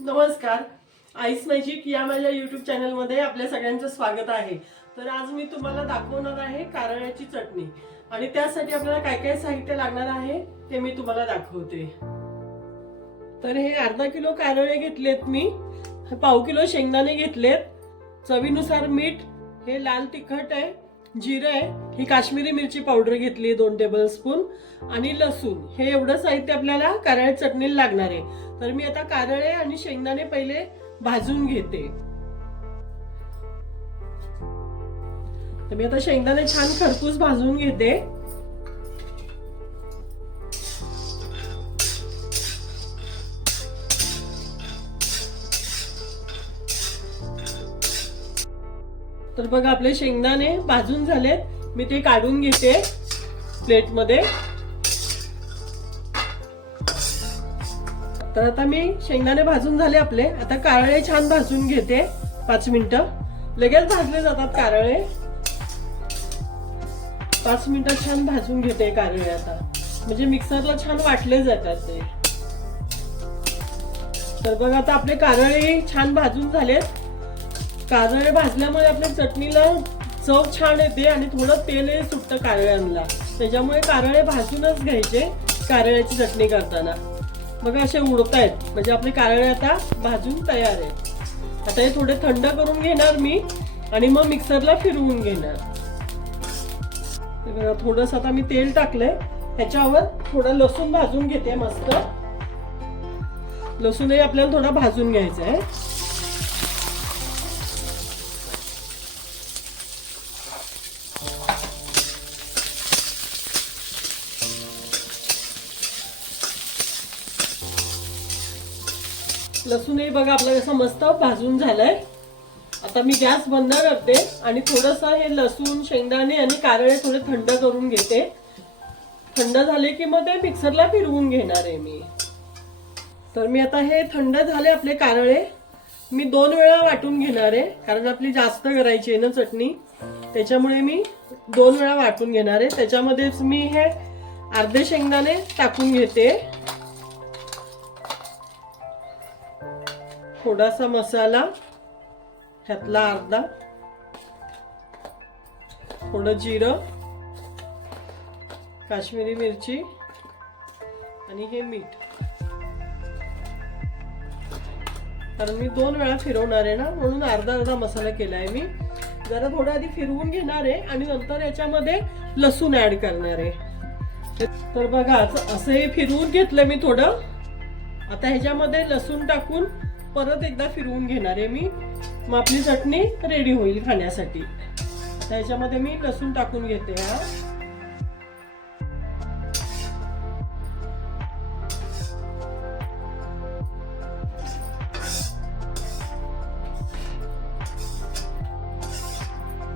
नमस्कार. Ice magic या माझ्या यूट्यूब चॅनलमध्ये आपल्या सगळ्यांचं स्वागत आहे. तर आज मी तुम्हाला दाखवणार आहे कारळ्याची चटणी आणि त्यासाठी आपल्याला काय काय साहित्य लागणार आहे ते मी तुम्हाला दाखवते. तर हे अर्धा किलो कारळे घेतलेत मी, पाव किलो शेंगदाणे घेतलेत, चवीनुसार मीठ, हे लाल तिखट आहे, जिरे आहे, ही काश्मीरी मिरची पावडर घेतली 2 टेबलस्पून आणि लसूण. हे एवढं साहित्य आपल्याला कारळ्याच्या चटणीला लागणार आहे. तर मी आता कारळे आणि शेंगदाणे पहिले भाजून घेते. तर मी आता शेंगदाणे छान खरपूस भाजून घेते. तर बघा आपले शेंगदाणे भाजून झालेत, मी ते काढून घेते प्लेट मध्ये. तर आता मी शेंगदाणे भाजून झाले आपले. आता कारळे छान भाजून घेते 5 मिनिटं. लगेच भाजले जातात कारळे. 5 मिनिटं छान भाजून घेते कारळे आता, म्हणजे मिक्सरला छान वाटले जातात ते. तर बघा आता आपले कारळे छान भाजून झालेत. कारळे भाजल्यामुळे आपल्या चटणीला चव छान येते आणि थोडं तेल सुटतं कारळ्यांना. त्याच्यामुळे कारळे भाजूनच घ्यायचे कारळ्याची चटणी करताना. बघा असे उडतायत, म्हणजे आपले कारळे आता भाजून तयार आहेत. आता हे थोडे थंड करून घेणार मी आणि मग मिक्सरला फिरवून घेणार. बघा थोडंसं आता मी तेल टाकलंय, त्याच्यावर थोडं लसूण भाजून घेते मस्त. लसूणही आपल्याला थोडा भाजून घ्यायचा आहे. लसूणही बघा आपला कसं मस्त भाजून झालाय. आता मी गॅस बंद करते आणि थोडंसं हे लसूण, शेंगदाणे आणि कारळे थोडे थंड करून घेते. थंड झाले की मग ते मिक्सरला फिरवून घेणार आहे मी. तर मी आता हे थंड झाले आपले कारळे, मी 2 वेळा वाटून घेणार आहे, कारण आपली जास्त करायची आहे ना चटणी, त्याच्यामुळे मी 2 वेळा वाटून घेणार आहे. त्याच्यामध्येच मी हे अर्धे शेंगदाणे टाकून घेते, थोडासा मसाला ह्यातला अर्धा, थोडं जिरं, काश्मीरी मिरची आणि हे मीठ. कारण मी 2 वेळा फिरवणार आहे ना, म्हणून अर्धा अर्धा मसाला केलाय मी. जरा थोडं आधी फिरवून घेणार आहे आणि नंतर याच्यामध्ये लसूण ऍड करणार आहे. तर बघा असं हे फिरवून घेतलं मी थोडं. आता ह्याच्यामध्ये लसूण टाकून परत एकदा फिरवून घेणार आहे मी, मग आपली चटणी रेडी होईल खाण्यासाठी. आता ह्याच्यामध्ये मी लसूण टाकून घेते.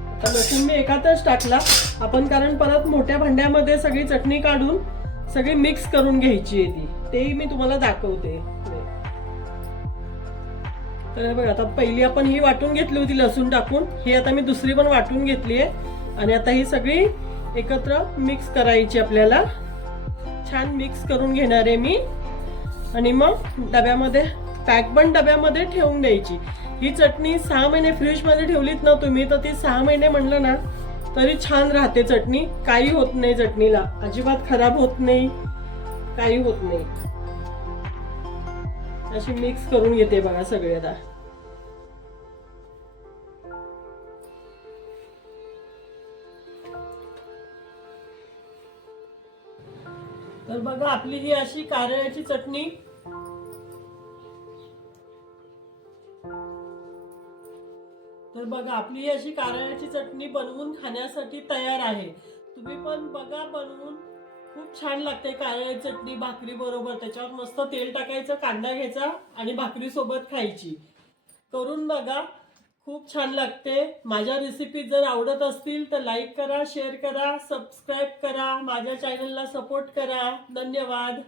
आता लसूण मी एकातच टाकला आपण, कारण परत मोठ्या भांड्यामध्ये सगळी चटणी काढून सगळी मिक्स करून घ्यायची आहे ती, तेही मी तुम्हाला दाखवते. तर बघा आता पहिली आपण ही वाटून घेतली होती लसूण टाकून, ही आता मी दुसरी पण वाटून घेतली आहे आणि आता ही सगळी एकत्र मिक्स करायची आपल्याला. छान मिक्स करून घेणार आहे मी आणि मग डब्यामध्ये डब्यामध्ये ठेवून द्यायची. ही चटणी 6 महिने फ्रीज मध्ये ठेवलीत ना तुम्ही, तर ती 6 महिने म्हणलं ना तरी छान राहते चटणी. काही होत नाही चटणीला, अजिबात खराब होत नाही, काही होत नाही. अशी मिक्स करून घेते बघा सगळे आता. तर बघा आपली ही अशी कारळ्याची चटणी बनवून खाण्यासाठी तयार आहे. तुम्ही पण बघा बनवून, खूप छान लागते कारळ्याची चटणी भाकरी बरोबर. त्याच्यावर मस्त तेल टाकायचं, कांदा घ्यायचा आणि भाकरी सोबत खायची. करून बघा, खूप छान लागते. माझ्या रेसिपी जर आवडत असतील तर लाईक करा, शेअर करा, सबस्क्राईब करा, माझ्या चॅनलला सपोर्ट करा. धन्यवाद.